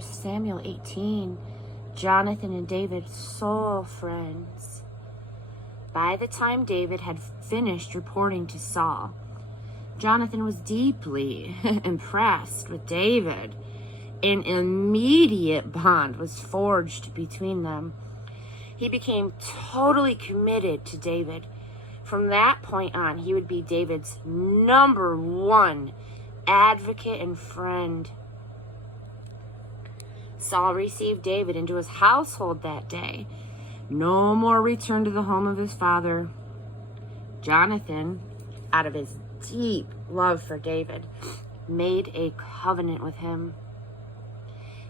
Samuel 18, Jonathan and David, soul friends. By the time David had finished reporting to Saul, Jonathan was deeply impressed with David. An immediate bond was forged between them. He became totally committed to David. From that point on, he would be David's number one advocate and friend. Saul received David into his household that day. No more return to the home of his father. Jonathan, out of his deep love for David, made a covenant with him.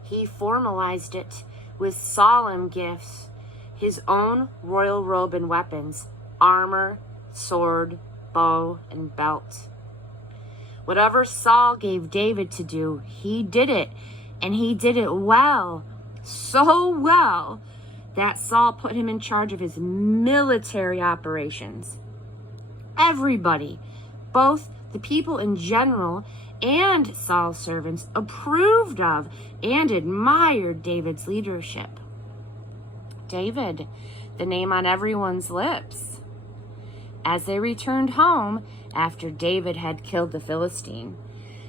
He formalized it with solemn gifts, his own royal robe and weapons, armor, sword, bow, and belt. Whatever Saul gave David to do, he did it, and he did it well, so well that Saul put him in charge of his military operations. Everybody, both the people in general and Saul's servants, approved of and admired David's leadership. David, the name on everyone's lips. As they returned home after David had killed the Philistine,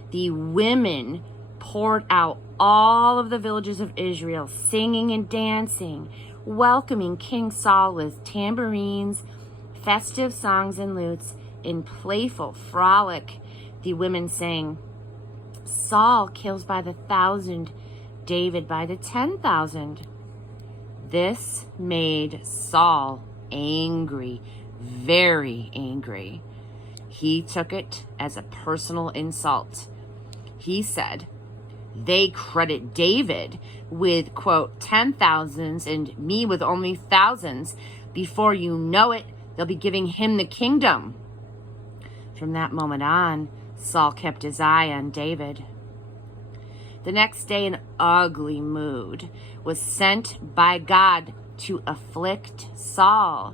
the women poured out all of the villages of Israel, singing and dancing, welcoming King Saul with tambourines, festive songs and lutes. In playful frolic, the women sang, "Saul kills by the 1,000, David by the 10,000. This made Saul angry, very angry. He took it as a personal insult. He said, "They credit David with, quote, 10,000s and me with only thousands. Before you know it, they'll be giving him the kingdom." From that moment on, Saul kept his eye on David. The next day, an ugly mood was sent by God to afflict Saul,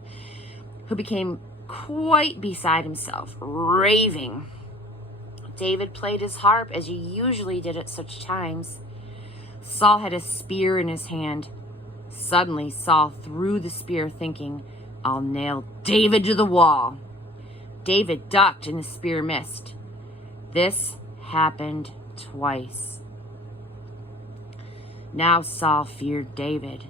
who became quite beside himself, raving. David played his harp as he usually did at such times. Saul had a spear in his hand. Suddenly, Saul threw the spear, thinking, "I'll nail David to the wall." David ducked and the spear missed. This happened twice. Now Saul feared David.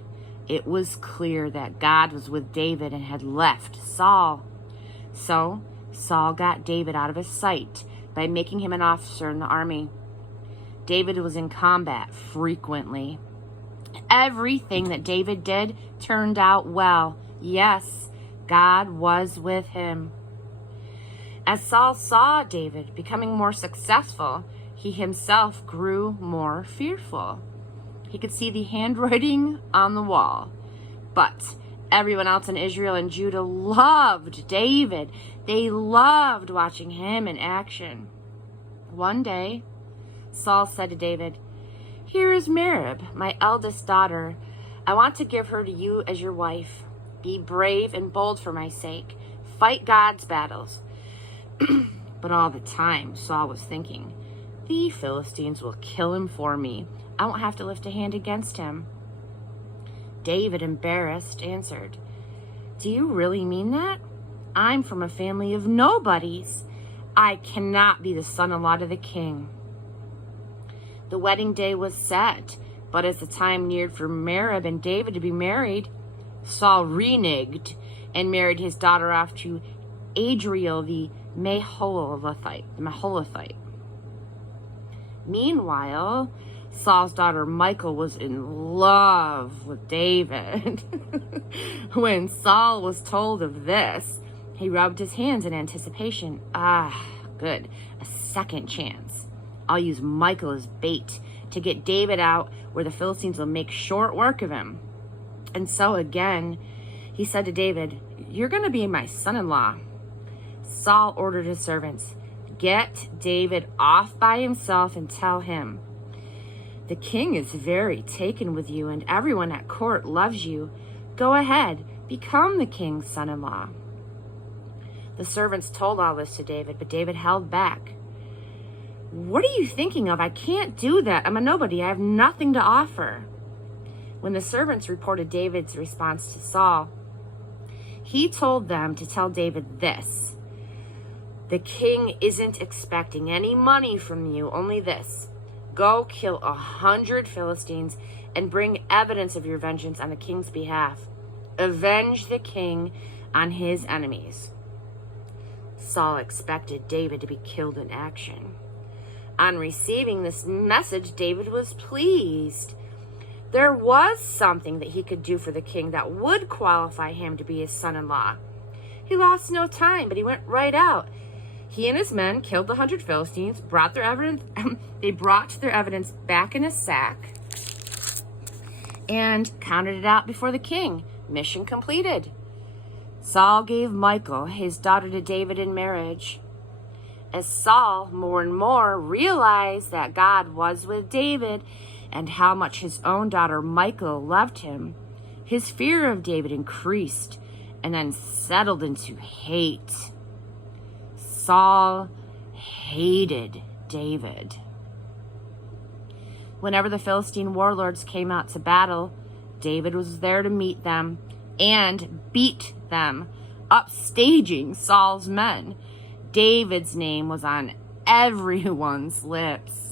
It was clear that God was with David and had left Saul. So Saul got David out of his sight by making him an officer in the army. David was in combat frequently. Everything that David did turned out well. Yes, God was with him. As Saul saw David becoming more successful, he himself grew more fearful. He could see the handwriting on the wall. But everyone else in Israel and Judah loved David. They loved watching him in action. One day, Saul said to David, "Here is Merab, my eldest daughter. I want to give her to you as your wife. Be brave and bold for my sake. Fight God's battles." But all the time, Saul was thinking, "The Philistines will kill him for me. I won't have to lift a hand against him." David, embarrassed, answered, "Do you really mean that? I'm from a family of nobodies. I cannot be the son-in-law to the king." The wedding day was set, but as the time neared for Merab and David to be married, Saul reneged and married his daughter off to Adriel the Maholathite. Meanwhile, Saul's daughter Michal was in love with David. When Saul was told of this, he rubbed his hands in anticipation. Good, a second chance. I'll use Michal as bait to get David out where the Philistines will make short work of him. And so again, he said to David, "You're going to be my son-in-law." Saul ordered his servants, "Get David off by himself and tell him, 'The king is very taken with you and everyone at court loves you. Go ahead, become the king's son-in-law." The servants told all this to David, but David held back. "What are you thinking of? I can't do that. I'm a nobody. I have nothing to offer." When the servants reported David's response to Saul, he told them to tell David this: "The king isn't expecting any money from you, only this. Go kill 100 Philistines and bring evidence of your vengeance on the king's behalf. Avenge the king on his enemies." Saul expected David to be killed in action. On receiving this message, David was pleased. There was something that he could do for the king that would qualify him to be his son-in-law. He lost no time, but he went right out. He and his men killed the 100 Philistines, brought their evidence. They brought their evidence back in a sack and counted it out before the king. Mission completed. Saul gave Michal, his daughter, to David in marriage. As Saul more and more realized that God was with David and how much his own daughter Michal loved him, his fear of David increased and then settled into hate. Saul hated David. Whenever the Philistine warlords came out to battle, David was there to meet them and beat them, upstaging Saul's men. David's name was on everyone's lips.